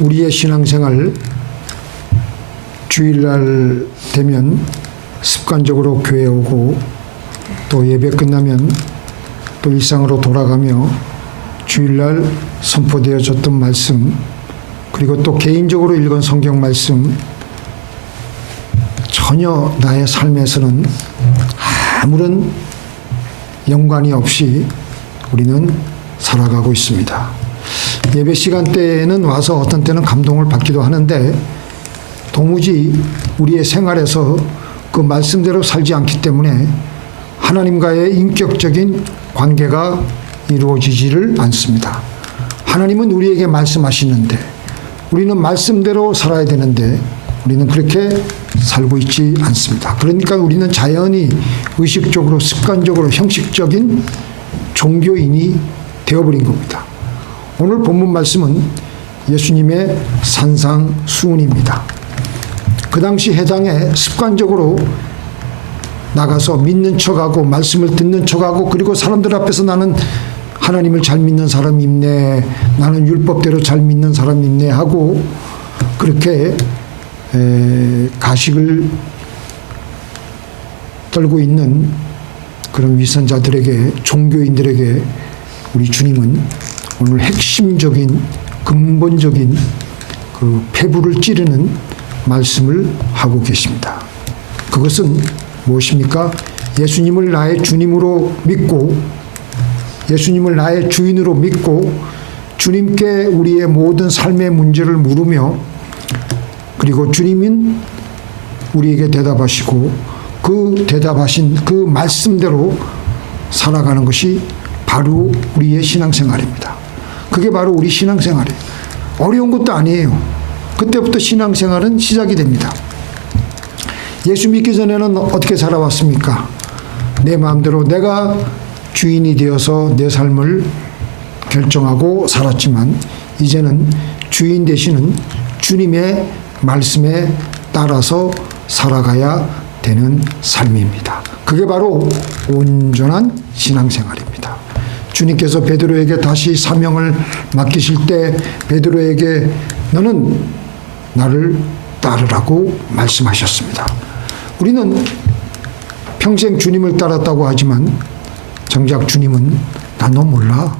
우리의 신앙생활 주일날 되면 습관적으로 교회 오고 또 예배 끝나면 또 일상으로 돌아가며 주일날 선포되어졌던 말씀 그리고 또 개인적으로 읽은 성경 말씀 전혀 나의 삶에서는 아무런 연관이 없이 우리는 살아가고 있습니다. 예배 시간 때에는 와서 어떤 때는 감동을 받기도 하는데 도무지 우리의 생활에서 그 말씀대로 살지 않기 때문에 하나님과의 인격적인 관계가 이루어지지를 않습니다. 하나님은 우리에게 말씀하시는데 우리는 말씀대로 살아야 되는데 우리는 그렇게 살고 있지 않습니다. 그러니까 우리는 자연히 의식적으로 습관적으로 형식적인 종교인이 되어버린 겁니다. 오늘 본문 말씀은 예수님의 산상수훈입니다. 그 당시 회당에 습관적으로 나가서 믿는 척하고 말씀을 듣는 척하고 그리고 사람들 앞에서 나는 하나님을 잘 믿는 사람이네, 나는 율법대로 잘 믿는 사람이네 하고 그렇게 가식을 떨고 있는 그런 위선자들에게, 종교인들에게 우리 주님은 오늘 핵심적인 근본적인 그 폐부를 찌르는 말씀을 하고 계십니다. 그것은 무엇입니까? 예수님을 나의 주님으로 믿고 예수님을 나의 주인으로 믿고 주님께 우리의 모든 삶의 문제를 물으며 그리고 주님은 우리에게 대답하시고 그 대답하신 그 말씀대로 살아가는 것이 바로 우리의 신앙생활입니다. 그게 바로 우리 신앙생활이에요. 어려운 것도 아니에요. 그때부터 신앙생활은 시작이 됩니다. 예수 믿기 전에는 어떻게 살아왔습니까? 내 마음대로 내가 주인이 되어서 내 삶을 결정하고 살았지만 이제는 주인 되시는 주님의 말씀에 따라서 살아가야 되는 삶입니다. 그게 바로 온전한 신앙생활입니다. 주님께서 베드로에게 다시 사명을 맡기실 때 베드로에게 너는 나를 따르라고 말씀하셨습니다. 우리는 평생 주님을 따랐다고 하지만 정작 주님은 나 너 몰라.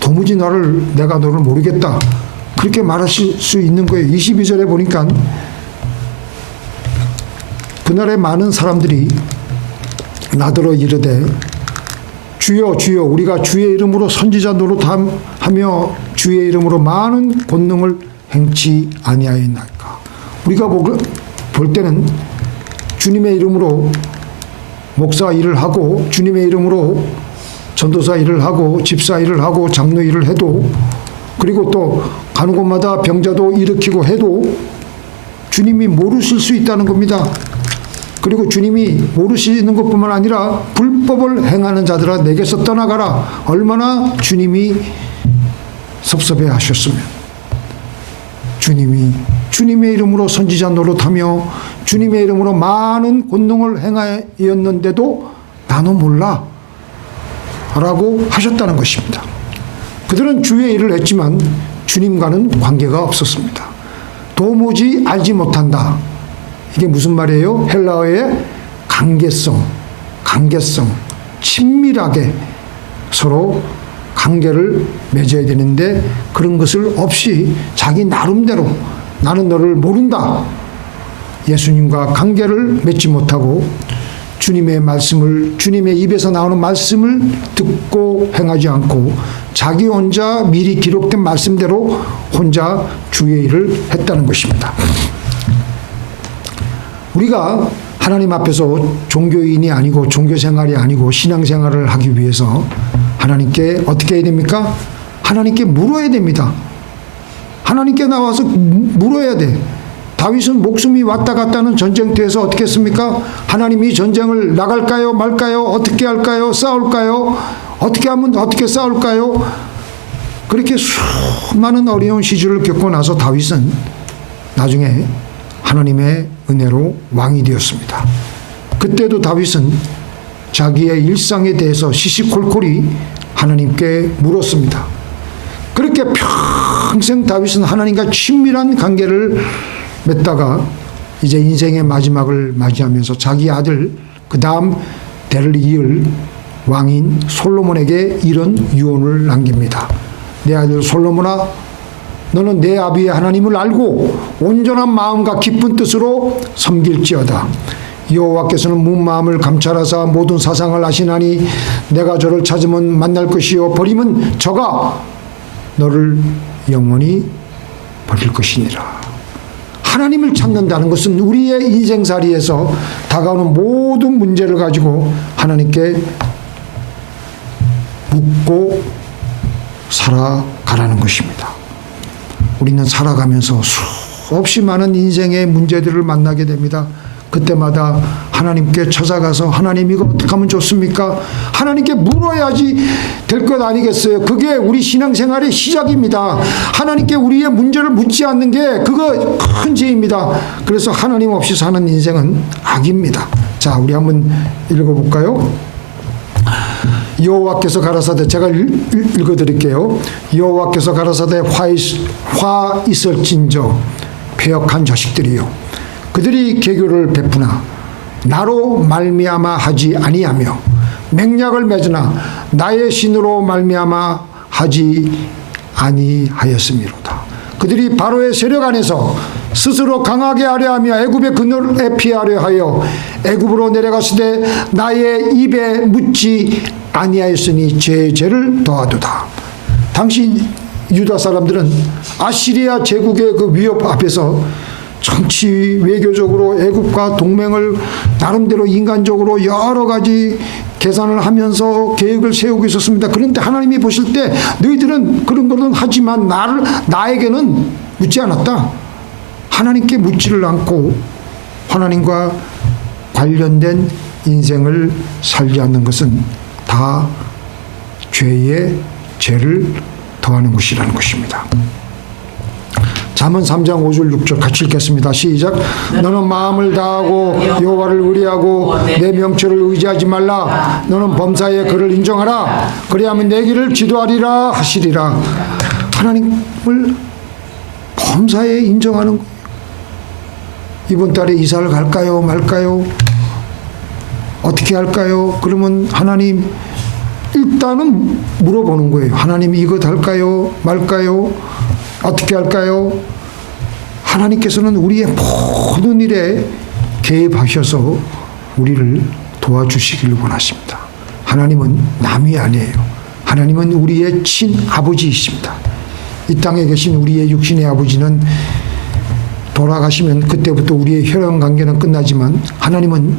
도무지 내가 너를 모르겠다. 그렇게 말하실 수 있는 거예요. 22절에 보니까 그날에 많은 사람들이 나더러 이르되 주여 주여 우리가 주의 이름으로 선지자 노릇하며 주의 이름으로 많은 권능을 행치 아니하였나이까. 우리가 볼 때는 주님의 이름으로 목사 일을 하고 주님의 이름으로 전도사 일을 하고 집사 일을 하고 장로 일을 해도 그리고 또 가는 곳마다 병자도 일으키고 해도 주님이 모르실 수 있다는 겁니다. 그리고 주님이 모르시는 것뿐만 아니라 불법을 행하는 자들아 내게서 떠나가라. 얼마나 주님이 섭섭해 하셨으면 주님이 주님의 이름으로 선지자 노릇하며 주님의 이름으로 많은 권능을 행하였는데도 나는 몰라 라고 하셨다는 것입니다. 그들은 주의 일을 했지만 주님과는 관계가 없었습니다. 도무지 알지 못한다. 이게 무슨 말이에요? 헬라어의 관계성, 친밀하게 서로 관계를 맺어야 되는데 그런 것을 없이 자기 나름대로 나는 너를 모른다. 예수님과 관계를 맺지 못하고 주님의 말씀을 주님의 입에서 나오는 말씀을 듣고 행하지 않고 자기 혼자 미리 기록된 말씀대로 혼자 주의 일을 했다는 것입니다. 우리가 하나님 앞에서 종교인이 아니고 종교생활이 아니고 신앙생활을 하기 위해서 하나님께 어떻게 해야 됩니까? 하나님께 물어야 됩니다. 하나님께 나와서 물어야 돼. 다윗은 목숨이 왔다 갔다 하는 전쟁터에서 어떻게 했습니까? 하나님이 전쟁을 나갈까요? 말까요? 어떻게 할까요? 싸울까요? 어떻게 하면 어떻게 싸울까요? 그렇게 수많은 어려운 시절을 겪고 나서 다윗은 나중에 하나님의 은혜로 왕이 되었습니다. 그때도 다윗은 자기의 일상에 대해서 시시콜콜이 하나님께 물었습니다. 그렇게 평생 다윗은 하나님과 친밀한 관계를 맺다가 이제 인생의 마지막을 맞이하면서 자기 아들 그 다음 대를 이을 왕인 솔로몬에게 이런 유언을 남깁니다. 내 아들 솔로몬아, 너는 내 아비의 하나님을 알고 온전한 마음과 깊은 뜻으로 섬길지어다. 여호와께서는 문 마음을 감찰하사 모든 사상을 아시나니 내가 저를 찾으면 만날 것이요 버리면 저가 너를 영원히 버릴 것이니라. 하나님을 찾는다는 것은 우리의 인생살이에서 다가오는 모든 문제를 가지고 하나님께 묻고 살아가라는 것입니다. 우리는 살아가면서 수없이 많은 인생의 문제들을 만나게 됩니다. 그때마다 하나님께 찾아가서 하나님 이거 어떻게 하면 좋습니까? 하나님께 물어야지 될 것 아니겠어요? 그게 우리 신앙생활의 시작입니다. 하나님께 우리의 문제를 묻지 않는 게 그거 큰 죄입니다. 그래서 하나님 없이 사는 인생은 악입니다. 자, 우리 한번 읽어볼까요? 여호와께서 가라사대, 제가 읽어드릴게요. 여호와께서 가라사대 화 있을진저 패역한 자식들이요 그들이 계교를 베푸나 나로 말미암아 하지 아니하며 맹약을 맺으나 나의 신으로 말미암아 하지 아니하였음이로다. 그들이 바로의 세력 안에서 스스로 강하게 하려하며 애굽의 그늘에 피하려 하여 애굽으로 내려갔으되 나의 입에 묻지 아니하였으니 죄를 더하도다. 당시 유다 사람들은 아시리아 제국의 그 위협 앞에서 정치 외교적으로 애국과 동맹을 나름대로 인간적으로 여러 가지 계산을 하면서 계획을 세우고 있었습니다. 그런데 하나님이 보실 때 너희들은 그런 것은 하지만 나에게는 묻지 않았다. 하나님께 묻지를 않고 하나님과 관련된 인생을 살지 않는 것은 다 죄를 더하는 것이라는 것입니다. 잠언 3장 5절 6절 같이 읽겠습니다. 시작. 너는 마음을 다하고 여호와를 의뢰하고 내 명철을 의지하지 말라. 너는 범사에 그를 인정하라. 그리하면 내 길을 지도하리라 하시리라. 하나님을 범사에 인정하는 거예요. 이번 달에 이사를 갈까요 말까요? 어떻게 할까요? 그러면 하나님 일단은 물어보는 거예요. 하나님 이것 할까요 말까요? 어떻게 할까요? 하나님께서는 우리의 모든 일에 개입하셔서 우리를 도와주시기를 원하십니다. 하나님은 남이 아니에요. 하나님은 우리의 친아버지이십니다. 이 땅에 계신 우리의 육신의 아버지는 돌아가시면 그때부터 우리의 혈연 관계는 끝나지만 하나님은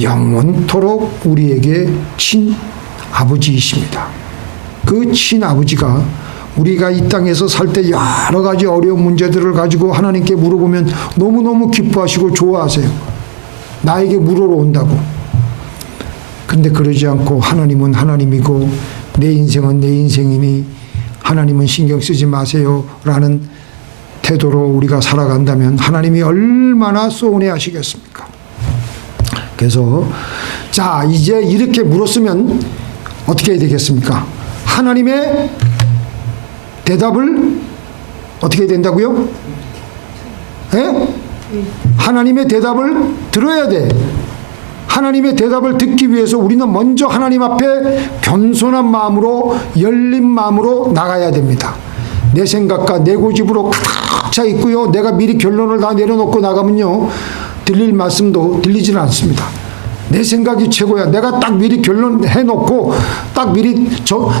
영원토록 우리에게 친아버지이십니다. 그 친아버지가 우리가 이 땅에서 살 때 여러 가지 어려운 문제들을 가지고 하나님께 물어보면 너무너무 기뻐하시고 좋아하세요. 나에게 물으러 온다고. 근데 그러지 않고 하나님은 하나님이고 내 인생은 내 인생이니 하나님은 신경 쓰지 마세요 라는 태도로 우리가 살아간다면 하나님이 얼마나 서운해하시겠습니까? 그래서 자, 이제 이렇게 물었으면 어떻게 해야 되겠습니까? 하나님의 대답을 어떻게 해야 된다고요? 예? 하나님의 대답을 들어야 돼. 하나님의 대답을 듣기 위해서 우리는 먼저 하나님 앞에 겸손한 마음으로 열린 마음으로 나가야 됩니다. 내 생각과 내 고집으로 가득 차 있고요. 내가 미리 결론을 다 내려놓고 나가면요. 들릴 말씀도 들리지는 않습니다. 내 생각이 최고야. 내가 딱 미리 결론해놓고 딱 미리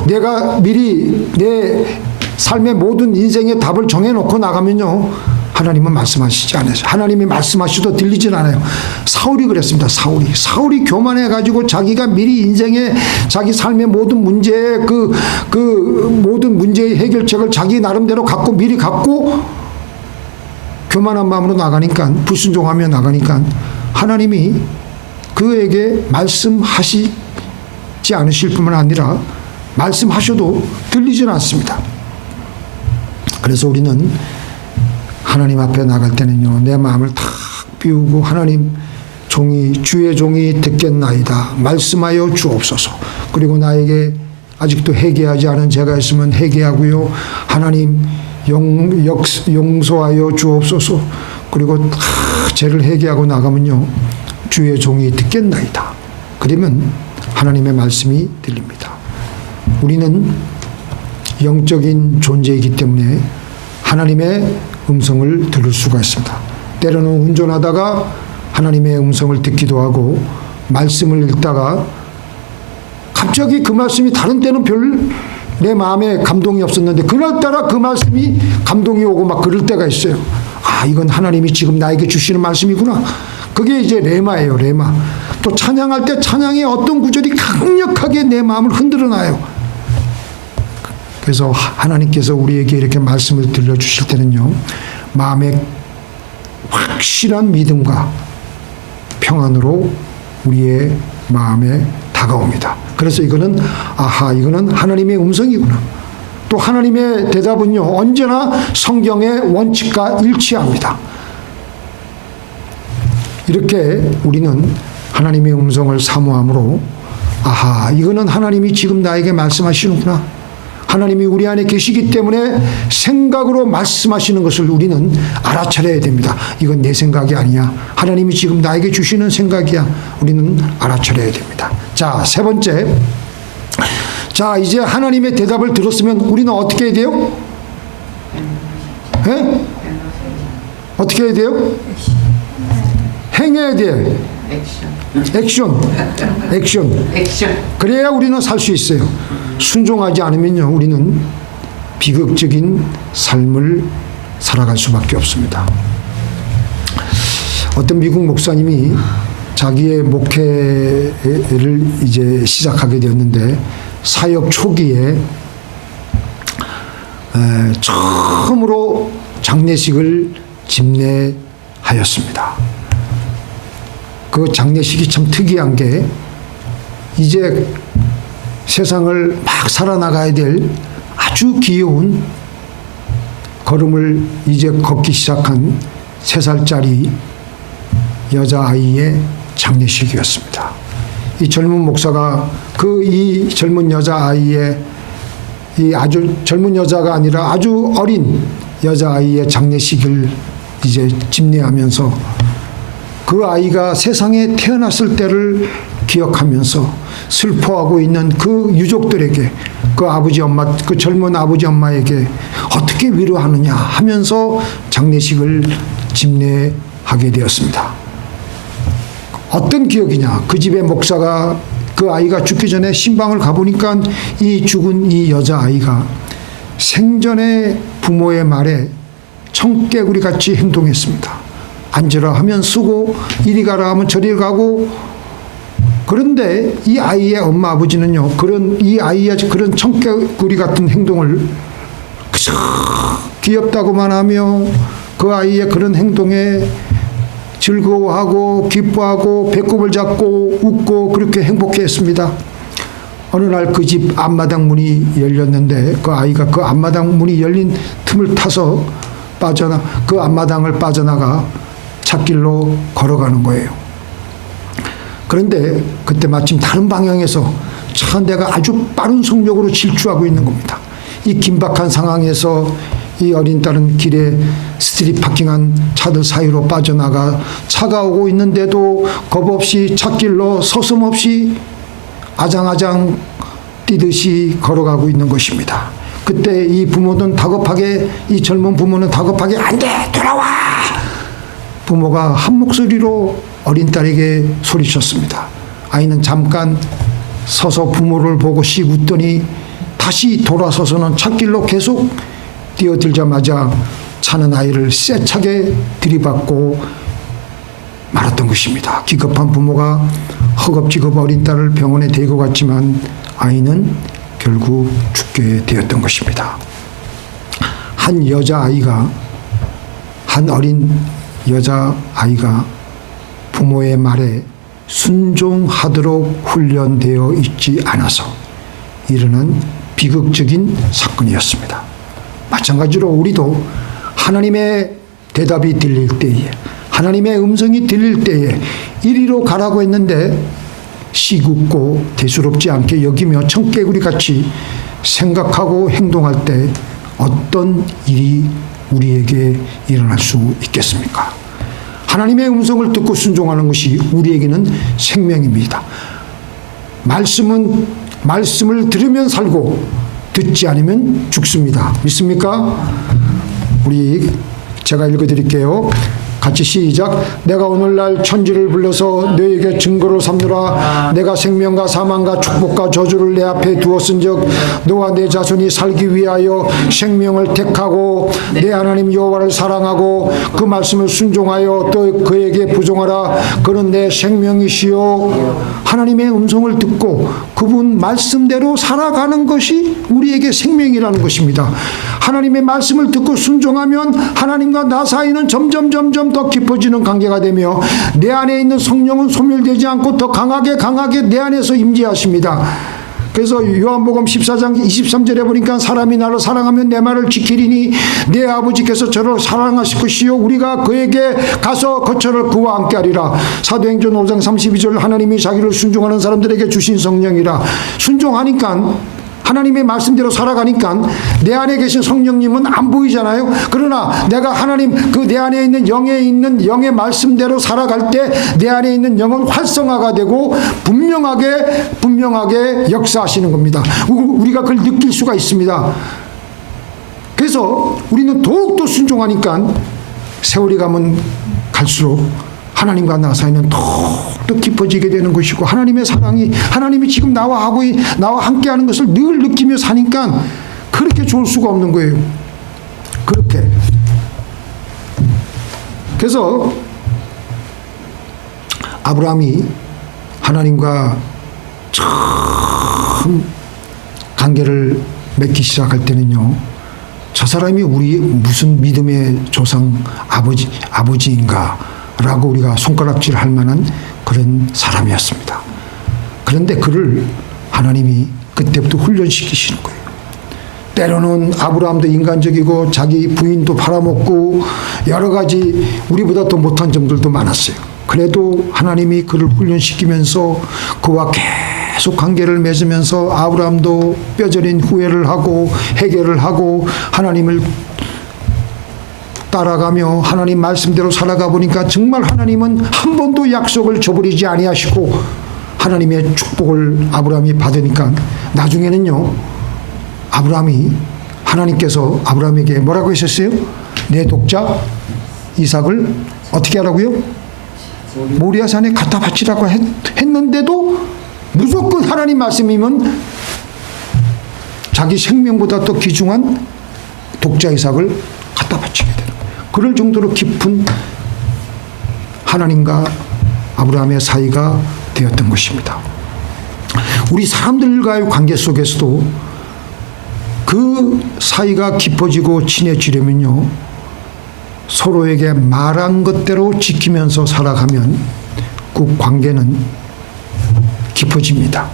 내가 미리 내 삶의 모든 인생의 답을 정해놓고 나가면요. 하나님은 말씀하시지 않아요. 하나님이 말씀하셔도 들리진 않아요. 사울이 그랬습니다. 사울이 교만해가지고 자기가 미리 인생의 자기 삶의 모든 문제의 그 모든 문제의 해결책을 자기 나름대로 갖고 미리 갖고 교만한 마음으로 나가니까 불순종하며 나가니까 하나님이 그에게 말씀하시지 않으실 뿐만 아니라 말씀하셔도 들리지는 않습니다. 그래서 우리는 하나님 앞에 나갈 때는요, 내 마음을 탁 비우고 하나님 주의 종이 듣겠나이다. 말씀하여 주옵소서. 그리고 나에게 아직도 회개하지 않은 죄가 있으면 회개하고요. 하나님 용서하여 주옵소서. 그리고 죄를 회개하고 나가면요, 주의 종이 듣겠나이다. 그러면 하나님의 말씀이 들립니다. 우리는 영적인 존재이기 때문에 하나님의 음성을 들을 수가 있습니다. 때로는 운전하다가 하나님의 음성을 듣기도 하고, 말씀을 읽다가 갑자기 그 말씀이 다른 때는 별 내 마음에 감동이 없었는데 그날따라 그 말씀이 감동이 오고 막 그럴 때가 있어요. 아, 이건 하나님이 지금 나에게 주시는 말씀이구나. 그게 이제 레마예요, 레마. 또 찬양할 때 찬양의 어떤 구절이 강력하게 내 마음을 흔들어 놔요. 그래서 하나님께서 우리에게 이렇게 말씀을 들려주실 때는요, 마음에 확실한 믿음과 평안으로 우리의 마음에 다가옵니다. 그래서 이거는 이거는 하나님의 음성이구나. 또 하나님의 대답은요, 언제나 성경의 원칙과 일치합니다. 이렇게 우리는 하나님의 음성을 사모함으로 이거는 하나님이 지금 나에게 말씀하시는구나. 하나님이 우리 안에 계시기 때문에 생각으로 말씀하시는 것을 우리는 알아차려야 됩니다. 이건 내 생각이 아니야. 하나님이 지금 나에게 주시는 생각이야. 우리는 알아차려야 됩니다. 자, 세 번째. 자, 이제 하나님의 대답을 들었으면 우리는 어떻게 해야 돼요? 네? 어떻게 해야 돼요? 행해야 돼. 액션. 그래야 우리는 살 수 있어요. 순종하지 않으면요, 우리는 비극적인 삶을 살아갈 수밖에 없습니다. 어떤 미국 목사님이 자기의 목회를 이제 시작하게 되었는데, 사역 초기에 처음으로 장례식을 집례하였습니다. 그 장례식이 참 특이한 게, 이제 세상을 막 살아나가야 될 아주 귀여운 걸음을 이제 걷기 시작한 3살짜리 여자아이의 장례식이었습니다. 이 젊은 목사가 이 젊은 여자아이의, 이 아주 젊은 여자가 아니라 아주 어린 여자아이의 장례식을 이제 집례하면서 그 아이가 세상에 태어났을 때를 기억하면서 슬퍼하고 있는 그 유족들에게, 그 아버지 엄마, 그 젊은 아버지 엄마에게 어떻게 위로하느냐 하면서 장례식을 집례하게 되었습니다. 어떤 기억이냐? 그 집의 목사가 그 아이가 죽기 전에 신방을 가보니까 이 죽은 이 여자아이가 생전에 부모의 말에 청개구리 같이 행동했습니다. 앉으라 하면 쓰고, 이리 가라 하면 저리 가고. 그런데 이 아이의 엄마 아버지는요, 이 아이의 그런 청개구리 같은 행동을 그저 귀엽다고만 하며 그 아이의 그런 행동에 즐거워하고 기뻐하고 배꼽을 잡고 웃고 그렇게 행복해했습니다. 어느 날 그 집 앞마당 문이 열렸는데 그 아이가 그 앞마당 문이 열린 틈을 타서 그 앞마당을 빠져나가 찻길로 걸어가는 거예요. 그런데 그때 마침 다른 방향에서 차 한 대가 아주 빠른 속력으로 질주하고 있는 겁니다. 이 긴박한 상황에서 이 어린 딸은 길에 스트릿 파킹한 차들 사이로 빠져나가 차가 오고 있는데도 겁없이 찻길로 서슴없이 아장아장 뛰듯이 걸어가고 있는 것입니다. 그때 이 부모는 다급하게, 이 젊은 부모는 다급하게 안 돼, 돌아와! 부모가 한 목소리로 어린 딸에게 소리쳤습니다. 아이는 잠깐 서서 부모를 보고 씩 웃더니 다시 돌아서서는 찻길로 계속 뛰어들자마자 차는 아이를 세차게 들이받고 말았던 것입니다. 기겁한 부모가 허겁지겁 어린 딸을 병원에 데리고 갔지만 아이는 결국 죽게 되었던 것입니다. 한 어린 여자아이가 부모의 말에 순종하도록 훈련되어 있지 않아서 일어난 비극적인 사건이었습니다. 마찬가지로 우리도 하나님의 대답이 들릴 때에, 하나님의 음성이 들릴 때에 이리로 가라고 했는데 시굽고 대수롭지 않게 여기며 청개구리 같이 생각하고 행동할 때 어떤 일이 우리에게 일어날 수 있겠습니까? 하나님의 음성을 듣고 순종하는 것이 우리에게는 생명입니다. 말씀을 들으면 살고 듣지 않으면 죽습니다. 믿습니까? 제가 읽어드릴게요. 같이 시작. 내가 오늘날 천지를 불러서 너에게 증거로 삼노라. 내가 생명과 사망과 축복과 저주를 내 앞에 두었은즉 너와 내 자손이 살기 위하여 생명을 택하고 내 하나님 여호와를 사랑하고 그 말씀을 순종하여 또 그에게 부종하라. 그는 내 생명이시요. 하나님의 음성을 듣고 그분 말씀대로 살아가는 것이 우리에게 생명이라는 것입니다. 하나님의 말씀을 듣고 순종하면 하나님과 나 사이는 점점 더 깊어지는 관계가 되며 내 안에 있는 성령은 소멸되지 않고 더 강하게 내 안에서 임재하십니다. 그래서 요한복음 14장 23절에 보니까 사람이 나를 사랑하면 내 말을 지키리니 내 아버지께서 저를 사랑하실 것이요 우리가 그에게 가서 거처를 그와 함께 하리라. 사도행전 5장 32절 하나님이 자기를 순종하는 사람들에게 주신 성령이라. 순종하니까 하나님의 말씀대로 살아가니까 내 안에 계신 성령님은 안 보이잖아요. 그러나 내가 하나님 그 내 안에 있는 영의 말씀대로 살아갈 때 내 안에 있는 영은 활성화가 되고 분명하게 역사하시는 겁니다. 우리가 그걸 느낄 수가 있습니다. 그래서 우리는 더욱더 순종하니까 세월이 가면 갈수록 하나님과 나 사이는 더욱더 깊어지게 되는 것이고 하나님의 사랑이 하나님이 지금 나와 함께하는 것을 늘 느끼며 사니까 그렇게 좋을 수가 없는 거예요. 그렇게. 그래서 아브라함이 하나님과 처음 관계를 맺기 시작할 때는요, 저 사람이 우리 무슨 믿음의 조상 아버지인가 라고 우리가 손가락질할 만한 그런 사람이었습니다. 그런데 그를 하나님이 그때부터 훈련시키시는 거예요. 때로는 아브라함도 인간적이고 자기 부인도 팔아먹고 여러 가지 우리보다 더 못한 점들도 많았어요. 그래도 하나님이 그를 훈련시키면서 그와 계속 관계를 맺으면서 아브라함도 뼈저린 후회를 하고 해결을 하고 하나님을 따라가며 하나님 말씀대로 살아가 보니까 정말 하나님은 한 번도 약속을 저버리지 아니하시고 하나님의 축복을 아브라함이 받으니까 나중에는요, 하나님께서 아브라함에게 뭐라고 하셨어요? 내 독자 이삭을 어떻게 하라고요? 모리아산에 갖다 바치라고 했는데도 무조건 하나님 말씀이면 자기 생명보다 더 귀중한 독자 이삭을 갖다 바치게 되는 거예요. 그럴 정도로 깊은 하나님과 아브라함의 사이가 되었던 것입니다. 우리 사람들과의 관계 속에서도 그 사이가 깊어지고 친해지려면요, 서로에게 말한 것대로 지키면서 살아가면 그 관계는 깊어집니다.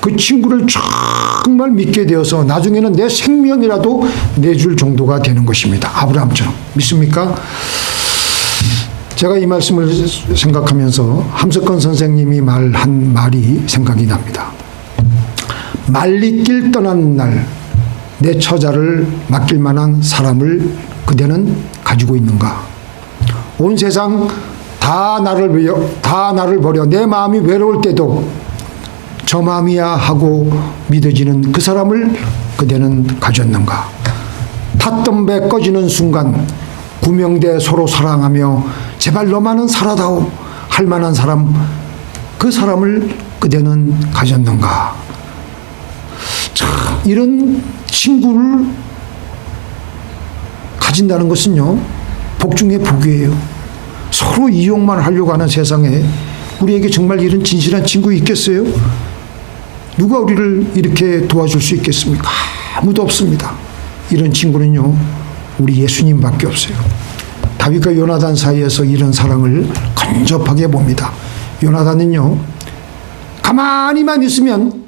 그 친구를 정말 믿게 되어서 나중에는 내 생명이라도 내줄 정도가 되는 것입니다. 아브라함처럼. 믿습니까? 제가 이 말씀을 생각하면서 함석헌 선생님이 말한 말이 생각이 납니다. 말리길 떠나는 날 내 처자를 맡길 만한 사람을 그대는 가지고 있는가? 온 세상 다 나를 버려 내 마음이 외로울 때도 저 마음이야 하고 믿어지는 그 사람을 그대는 가졌는가? 탔던 배 꺼지는 순간 구명대 서로 사랑하며 제발 너만은 살아다오 할 만한 사람, 그 사람을 그대는 가졌는가? 참, 이런 친구를 가진다는 것은요, 복 중에 복이에요. 서로 이용만 하려고 하는 세상에 우리에게 정말 이런 진실한 친구 있겠어요? 누가 우리를 이렇게 도와줄 수 있겠습니까? 아무도 없습니다. 이런 친구는요, 우리 예수님밖에 없어요. 다윗과 요나단 사이에서 이런 사랑을 간접하게 봅니다. 요나단은요, 가만히만 있으면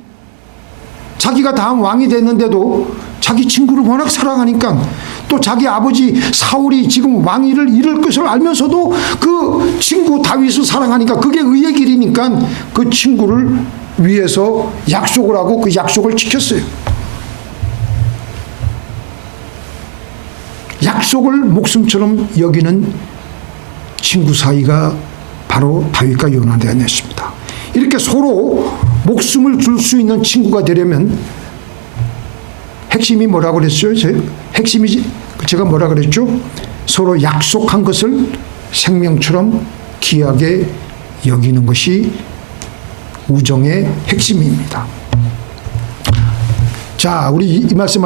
자기가 다음 왕이 됐는데도 자기 친구를 워낙 사랑하니까, 또 자기 아버지 사울이 지금 왕위를 잃을 것을 알면서도 그 친구 다윗을 사랑하니까, 그게 의의 길이니까 그 친구를 위해서 약속을 하고 그 약속을 지켰어요. 약속을 목숨처럼 여기는 친구 사이가 바로 다윗과 요나단이었습니다. 이렇게 서로 목숨을 줄 수 있는 친구가 되려면 핵심이 뭐라고 그랬어요? 핵심이 제가 뭐라 그랬죠? 서로 약속한 것을 생명처럼 귀하게 여기는 것이 우정의 핵심입니다. 자, 우리 이 말씀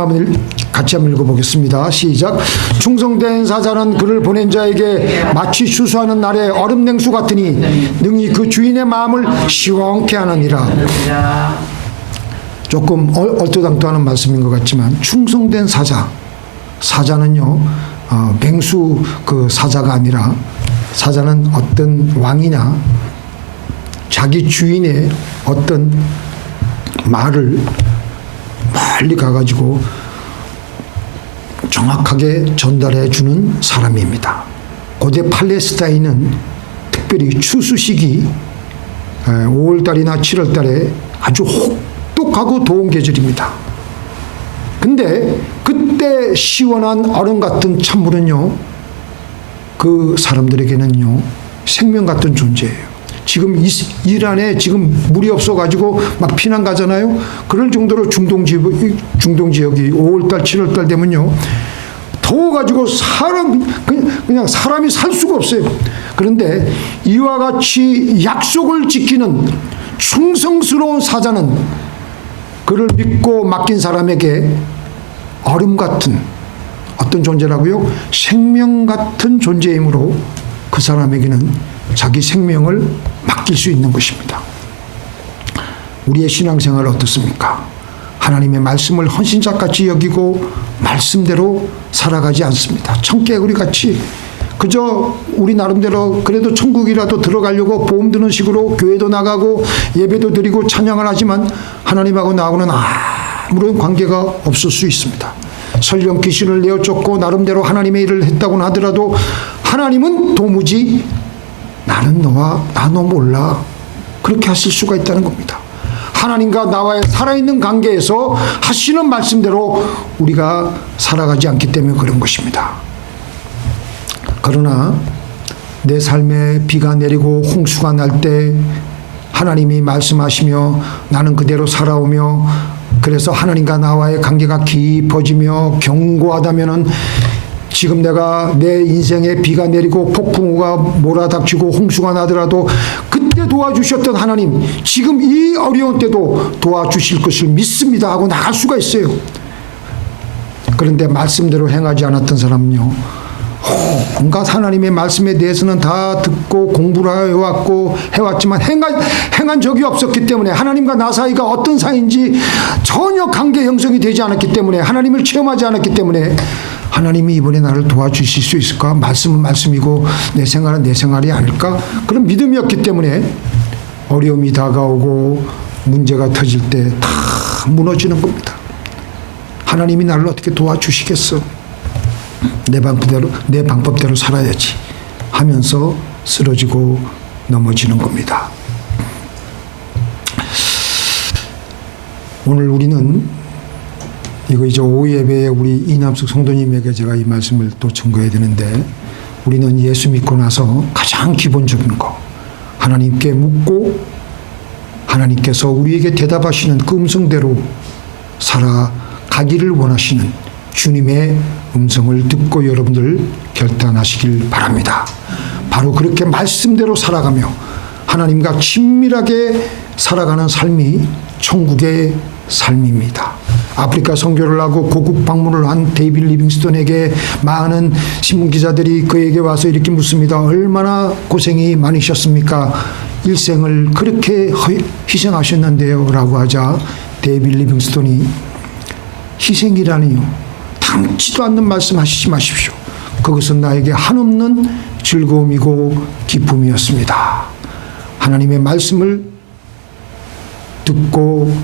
같이 한번 읽어보겠습니다. 시작. 충성된 사자는 그를 보낸 자에게 마치 추수하는 날에 얼음 냉수 같으니 능히 그 주인의 마음을 시원케 하느니라. 조금 얼토당토하는 말씀인 것 같지만 충성된 사자는요 맹수 그 사자가 아니라 사자는 어떤 왕이나 자기 주인의 어떤 말을 멀리 가가지고 정확하게 전달해 주는 사람입니다. 고대 팔레스타인은 특별히 추수 시기 5월달이나 7월달에 아주 혹독하고 더운 계절입니다. 근데 그때 시원한 얼음 같은 찬물은요 그 사람들에게는요 생명 같은 존재예요. 지금 이란에 지금 물이 없어가지고 막 피난 가잖아요. 그럴 정도로 중동 지역이 5월달 7월달 되면요 더워가지고 그냥 사람이 살 수가 없어요. 그런데 이와 같이 약속을 지키는 충성스러운 사자는 그를 믿고 맡긴 사람에게 얼음 같은 어떤 존재라고요? 생명 같은 존재이므로 그 사람에게는 자기 생명을 맡길 수 있는 것입니다. 우리의 신앙생활 어떻습니까? 하나님의 말씀을 헌신자같이 여기고 말씀대로 살아가지 않습니다. 청개구리 같이 그저 우리 나름대로 그래도 천국이라도 들어가려고 보험 드는 식으로 교회도 나가고 예배도 드리고 찬양을 하지만 하나님하고 나하고는 아무런 관계가 없을 수 있습니다. 설령 귀신을 내어쫓고 나름대로 하나님의 일을 했다고는 하더라도 하나님은 도무지 나는 너와 나 너 몰라 그렇게 하실 수가 있다는 겁니다. 하나님과 나와의 살아있는 관계에서 하시는 말씀대로 우리가 살아가지 않기 때문에 그런 것입니다. 그러나 내 삶에 비가 내리고 홍수가 날 때 하나님이 말씀하시며 나는 그대로 살아오며 그래서 하나님과 나와의 관계가 깊어지며 견고하다면은 지금 내가 내 인생에 비가 내리고 폭풍우가 몰아닥치고 홍수가 나더라도 그때 도와주셨던 하나님 지금 이 어려운 때도 도와주실 것을 믿습니다 하고 나갈 수가 있어요. 그런데 말씀대로 행하지 않았던 사람은요 온갖 하나님의 말씀에 대해서는 다 듣고 공부를 해왔지만 행한 적이 없었기 때문에 하나님과 나 사이가 어떤 사이인지 전혀 관계 형성이 되지 않았기 때문에 하나님을 체험하지 않았기 때문에 하나님이 이번에 나를 도와주실 수 있을까? 말씀은 말씀이고 내 생활은 내 생활이 아닐까? 그런 믿음이 없기 때문에 어려움이 다가오고 문제가 터질 때 다 무너지는 겁니다. 하나님이 나를 어떻게 도와주시겠어? 내 방법대로 살아야지 하면서 쓰러지고 넘어지는 겁니다. 오늘 우리는 이거 이제 오후 예배에 우리 이남숙 성도님에게 제가 이 말씀을 또 전거해야 되는데 우리는 예수 믿고 나서 가장 기본적인 거 하나님께 묻고 하나님께서 우리에게 대답하시는 그 음성대로 살아가기를 원하시는 주님의 음성을 듣고 여러분들 결단하시길 바랍니다. 바로 그렇게 말씀대로 살아가며 하나님과 친밀하게 살아가는 삶이 천국의 삶입니다. 아프리카 선교를 하고 고국 방문을 한 데이빗 리빙스톤에게 많은 신문기자들이 그에게 와서 이렇게 묻습니다. 얼마나 고생이 많으셨습니까? 일생을 그렇게 희생하셨는데요 라고 하자 데이빗 리빙스톤이 희생이라니요 담지도 않는 말씀 하시지 마십시오. 그것은 나에게 한없는 즐거움이고 기쁨이었습니다. 하나님의 말씀을 듣고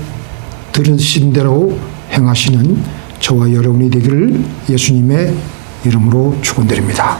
들으신 대로 행하시는 저와 여러분이 되기를 예수님의 이름으로 축원드립니다.